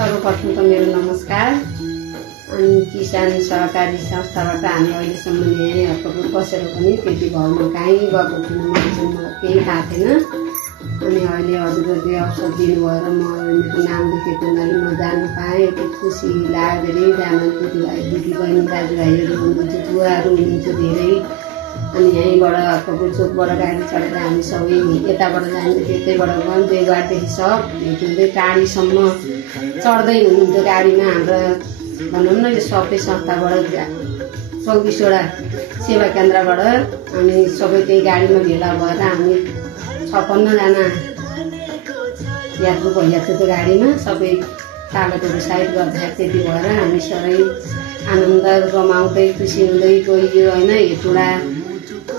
सर्वप्रथम त मेरो नमस्कार। अनि किसान सहकारी संस्थाबाट हामी अहिलेसम्म यहाँ हर्कपुर बसेर पनि त्यति भाउमा कहीँ गएको थिएन, मलाई केही थाहा थिएन। अनि अहिले हजुरहरूले अवसर दिनुभएर म मेरो नाम लेखेको हुनाले म जानु पाएँ, यति खुसी लाग्यो। धेरैजना दिदी बहिनी दाजुभाइहरू हुनुहुन्छ, बुवाहरू हुनुहुन्छ धेरै। अनि यहीँबाट हर्कपुर चोकबाट गाडी चढेर हामी सबै यताबाट जान्थ्यौँ, त्यतैबाट गयौँ। 2 बाटदेखि सब भेट्दै टाढीसम्म चढ्दै हुनुहुन्थ्यो गाडीमा। हाम्रा भनौँ न यो सबै संस्थाबाट 24वटा सेवा केन्द्रबाट हामी सबै त्यही गाडीमा भेला भएर हामी 56 जना यात्रु भइरहेको थियो त्यो गाडीमा। सबै कागजहरू साइड गर्दाखेरि त्यति भएर हामी सबै आनन्द रमाउँदै खुसी हुँदै गइयो होइन।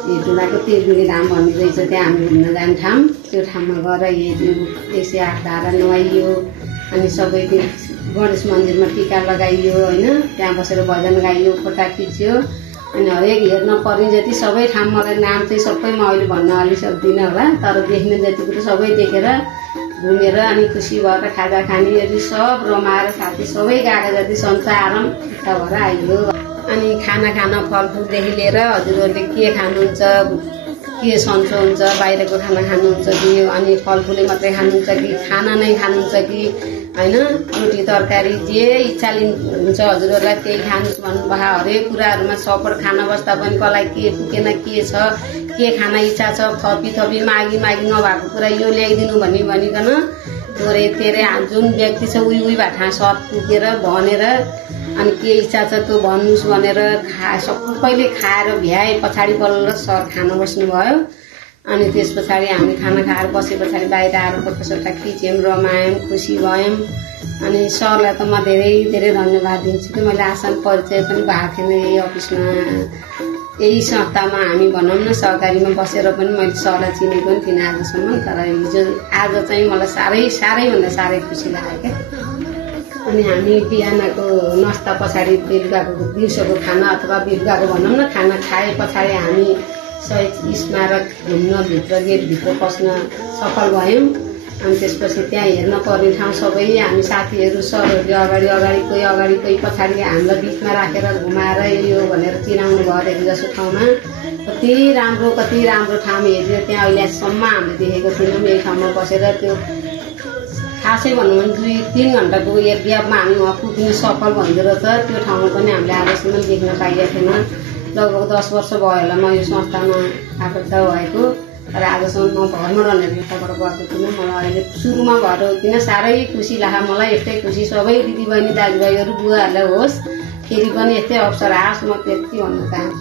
हेटुडाको तेलगुडी धाम भन्ने रहेछ, त्यहाँ हामी घुम्न जाने ठाउँ। त्यो ठाउँमा गएर 108 धारा नुहाइयो। अनि सबै गणेश मन्दिरमा टिका लगाइयो होइन। त्यहाँ बसेर भजन गाइयो, फोटा खिच्यो। अनि हरेक हेर्न पर्ने जति सबै ठाउँ, मलाई नाम चाहिँ सबै म अहिले भन्न अलि सक्दिनँ होला, तर देख्ने जति कुरो सबै देखेर घुमेर अनि खुसी भएर खाजा खानेहरू सब रमाएर साथी सबै गएको जति संसारम इच्छा भएर आइयो। अनि खाना फलफुलदेखि लिएर हजुरहरूले के खानुहुन्छ, के सन्चो हुन्छ, बाहिरको खाना खानुहुन्छ कि अनि फलफुलै मात्रै खानुहुन्छ कि खाना नै खानुहुन्छ कि होइन, रोटी तरकारी जे इच्छा हुन्छ हजुरहरूलाई त्यही खानुहोस् भन्नुभयो। हरेक कुराहरूमा सपोर्ट खाना बस्दा पनि कसलाई के पुगेन, के छ, के खाना इच्छा छ, थपी मागी नभएको कुरा यो ल्याइदिनु भनिकन दोहोरे तेरे जुन व्यक्ति छ उही भाटा सब पुगेर भनेर अनि के इच्छा छ त्यो भन्नुहोस् भनेर सबैले खाएर भ्याए पछाडि बल्ल सर खाना बस्नुभयो। अनि त्यस पछाडि हामी खाना खाएर बसे पछाडि बाहिर आएर फोटोसोटा खिच्यौँ, रमायौँ, खुसी भयौँ। अनि सरलाई त म धेरै धन्यवाद दिन्छु कि मैले आसान परिचय पनि भएको थिएन यही अफिसमा, यही संस्थामा हामी भनौँ न सहकारीमा बसेर पनि मैले सरलाई चिनेको पनि थिइनँ आजसम्म। तर आज चाहिँ मलाई साह्रै खुसी लाग्यो क्या। अनि हामी बिहानको नास्ता पछाडि बेलुकाको दिउँसोको खाना अथवा बेलुकाको भनौँ न खाना खाए पछाडि हामी शहीद स्मारक घुम्न भित्र गेटभित्र पस्न सफल भयौँ। अनि त्यसपछि त्यहाँ हेर्न पर्ने ठाउँ सबै हामी साथीहरू सरहरूले अगाडि कोही पछाडि हामीलाई बिचमा राखेर घुमाएर यो भनेर चिनाउनु भयो। धेरै जसो ठाउँमा कति राम्रो ठाउँ हेरेर त्यहाँ अहिलेसम्म हामीले देखेको थिएनौँ। यही ठाउँमा बसेर त्यो खासै भनौँ भने 2-3 घन्टाको ग्यापमा हामी वहाँ पुग्नु सफल भइदियो रहेछ। त्यो ठाउँमा पनि हामीले आजसम्म देख्न पाइएको थिएन। लगभग 10 वर्ष भयो होला म यो संस्थामा आबद्ध भएको, तर आजसम्म म घरमा रहेर यताबाट गएको थिइनँ। मलाई अहिले सुरुमा घर किन साह्रै खुसी लाग्यो। मलाई यस्तै खुसी सबै दिदीबहिनी दाजुभाइहरू बुवाहरूलाई होस् फेरि पनि यस्तै अवसर आओस्, म त्यति भन्न चाहन्छु।